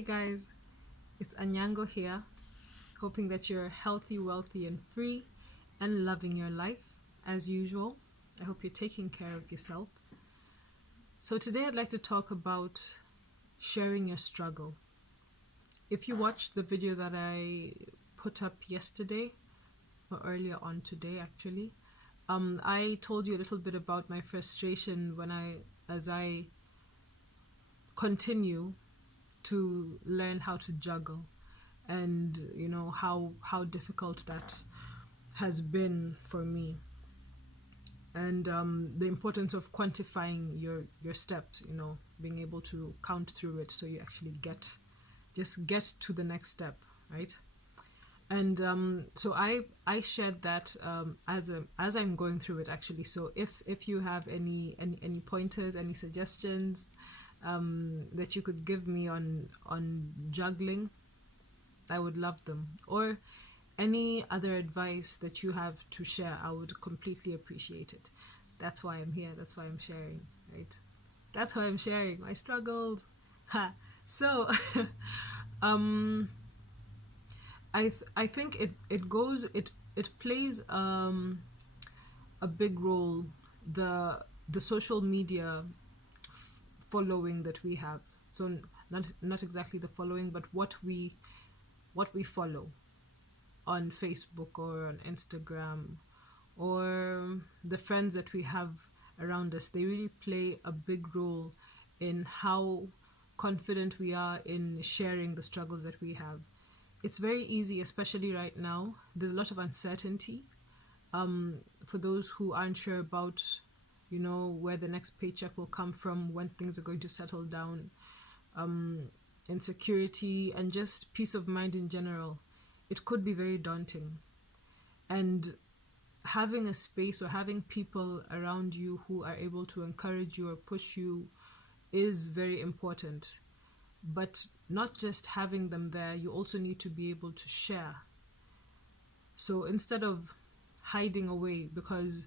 Hey guys, it's Anyango here, hoping that you're healthy, wealthy, and free and loving your life as usual. I hope you're taking care of yourself. So, today I'd like to talk about sharing your struggle. If you watched the video that I put up yesterday, or earlier on today actually, I told you a little bit about my frustration as I continue to learn how to juggle, and how difficult that has been for me, and the importance of quantifying your steps, being able to count through it so you actually get to the next step, right? And so I shared that as I'm going through it actually. So if you have any pointers, any suggestions that you could give me on juggling, I would love them. Or any other advice that you have to share, I would completely appreciate it. That's why I'm here. That's why I'm sharing, right? That's why I'm sharing my struggles. Ha. So, um, I think it plays a big role, the social media following that we have. So not exactly the following, but what we follow on Facebook or on Instagram, or the friends that we have around us. They really play a big role in how confident we are in sharing the struggles that we have. It's very easy, especially right now. There's a lot of uncertainty. For those who aren't sure about, where the next paycheck will come from, when things are going to settle down, insecurity, and just peace of mind in general, it could be very daunting. And having a space or having people around you who are able to encourage you or push you is very important. But not just having them there, you also need to be able to share. So instead of hiding away, because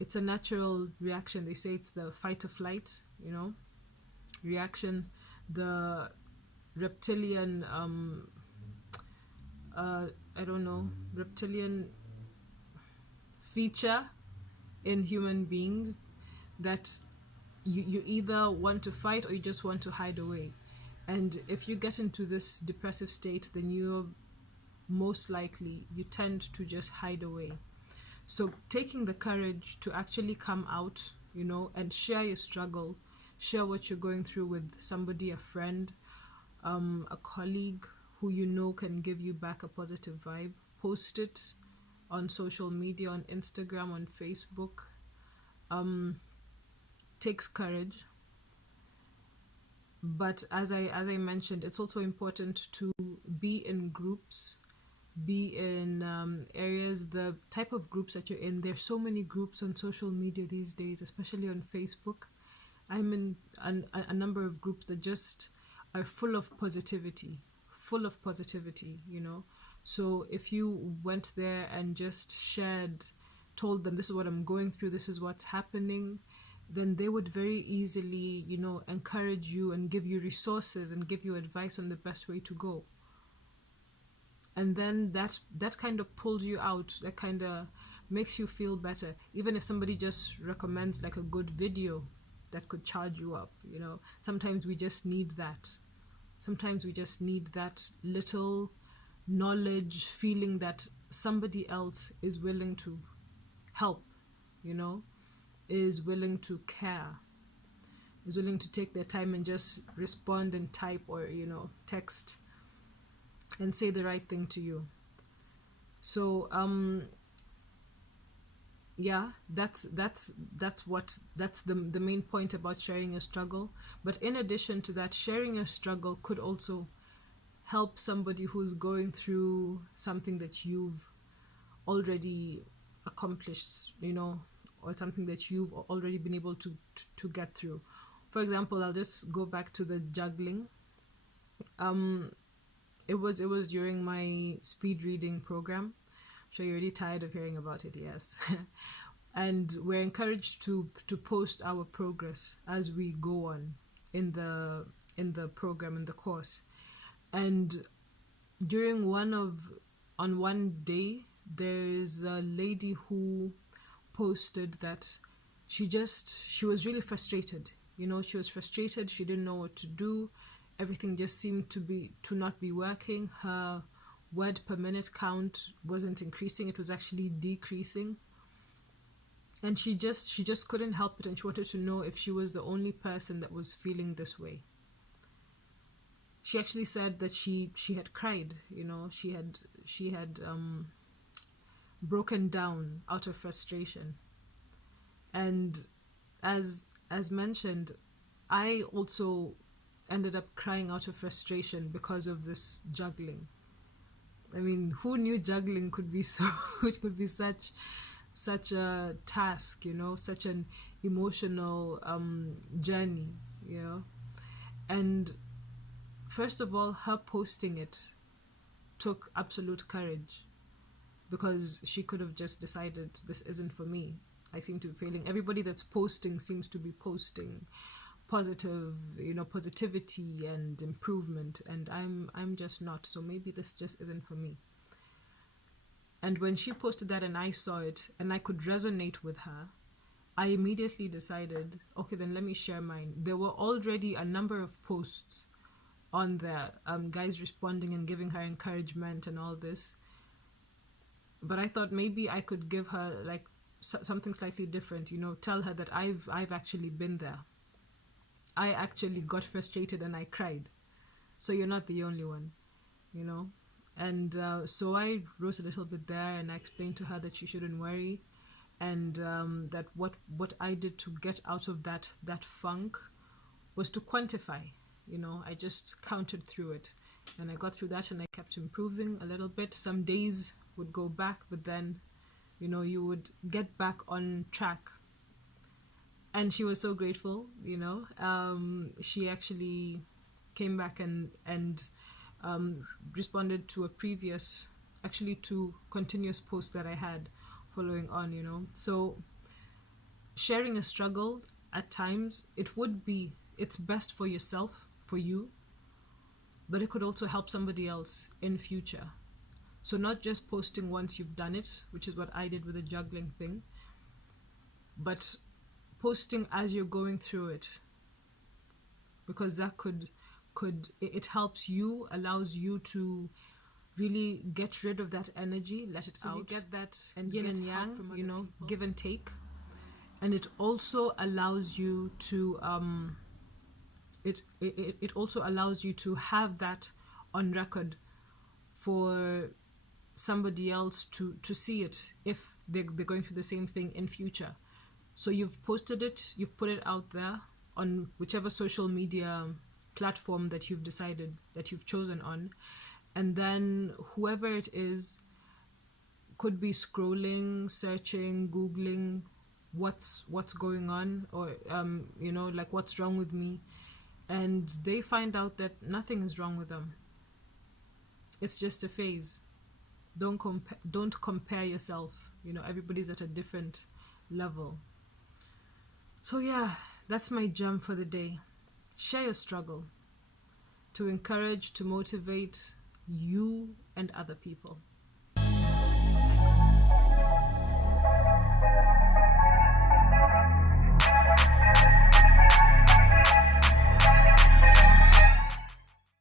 it's a natural reaction, they say it's the fight or flight, reaction, the reptilian, I don't know, reptilian feature in human beings, that you either want to fight or you just want to hide away. And if you get into this depressive state, then you're most likely you tend to just hide away. So taking the courage to actually come out, and share your struggle, share what you're going through with somebody, a friend, a colleague who can give you back a positive vibe. Post it on social media, on Instagram, on Facebook. Takes courage. But as I mentioned, it's also important to be in groups, be in areas, the type of groups that you're in. There's so many groups on social media these days, especially on Facebook. I'm in a number of groups that just are full of positivity, So if you went there and just shared, told them, this is what I'm going through, this is what's happening, then they would very easily, encourage you and give you resources and give you advice on the best way to go. And then that kind of pulls you out, that kind of makes you feel better. Even if somebody just recommends like a good video that could charge you up, sometimes we just need that. Sometimes we just need that little knowledge, feeling that somebody else is willing to help, you know is willing to care, is willing to take their time and just respond and type, or text and say the right thing to you. So yeah, that's the main point about sharing your struggle. But in addition to that, sharing your struggle could also help somebody who's going through something that you've already accomplished, or something that you've already been able to get through. For example, I'll just go back to the juggling. It was during my speed reading program. I'm sure you're already tired of hearing about it, yes. And we're encouraged to post our progress as we go on in the program, in the course. And on one day, there's a lady who posted that she was really frustrated. She was frustrated. She didn't know what to do. Everything just seemed to not be working. Her word per minute count wasn't increasing. It was actually decreasing. And she just couldn't help it, and she wanted to know if she was the only person that was feeling this way. She actually said that she had cried. She had broken down out of frustration. And as mentioned, I also ended up crying out of frustration because of this juggling. I mean, who knew juggling could be so it could be such a task, such an emotional journey, and first of all, her posting it took absolute courage, because she could have just decided, this isn't for me. I seem to be failing. Everybody that's posting seems to be posting positive, positivity and improvement, and I'm just not. So maybe this just isn't for me. And when she posted that and I saw it and I could resonate with her, I immediately decided, okay, then let me share mine. There were already a number of posts on there, guys responding and giving her encouragement and all this. But I thought maybe I could give her like something slightly different, tell her that I've actually been there. I actually got frustrated and I cried. So you're not the only one, And so I wrote a little bit there, and I explained to her that she shouldn't worry, and that what I did to get out of that funk was to quantify. I just counted through it, and I got through that, and I kept improving a little bit. Some days would go back, but then, you would get back on track. And she was so grateful, she actually came back and responded to two continuous posts that I had following on. So sharing a struggle at times, it's best for yourself, for you, but it could also help somebody else in future. So not just posting once you've done it, which is what I did with the juggling thing, but posting as you're going through it, because that it helps you, allows you to really get rid of that energy, let it out. You get that and yin and yang, give and take. And it also allows you to it also allows you to have that on record for somebody else to see it if they're going through the same thing in future. So you've posted it, you've put it out there on whichever social media platform that you've decided, that you've chosen on, and then whoever it is could be scrolling, searching, googling what's going on, or like what's wrong with me, and they find out that nothing is wrong with them. It's just a phase. Don't compare yourself. Everybody's at a different level. So yeah, that's my gem for the day. Share your struggle to encourage, to motivate you and other people. Thanks.